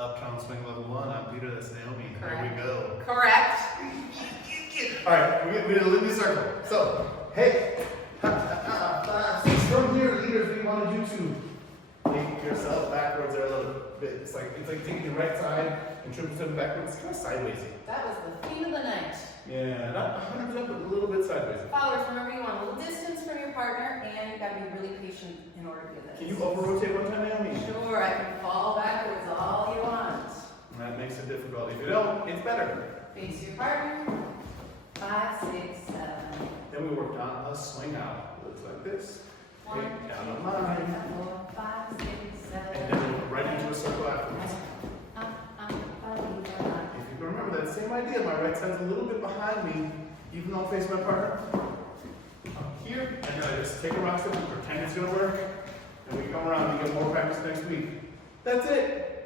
Uptown Swing level 1. I'm Peter, that's Naomi. Correct. Here we go. Correct. Alright, we did a Lindy circle. So, hey, 5, 6, from here, leaders, we wanted you to take yourself backwards there a little bit. It's like taking your right side and triple step backwards. It's kind of sideways. That was the theme of the night. Yeah, not 100%, but a little bit sideways. Followers, remember you want a little distance from your partner, and you've got to be really patient in order to do this. Can you over-rotate one time, Naomi? Sure, I can fall backwards all you want. That makes it difficult. If you don't, it's better. Face your partner. 5, 6, 7. Then we worked on a swing out. Looks like this. 1, Okay, 2, down a 3, line. 4, 5, 6, 7. And then we'll right into a circle afterwards. If you can remember that same idea, my right side's a little bit behind me, even though I'm facing my partner. Up here, and then I just take a rock step and pretend it's gonna work. And we come around and get more practice next week. That's it.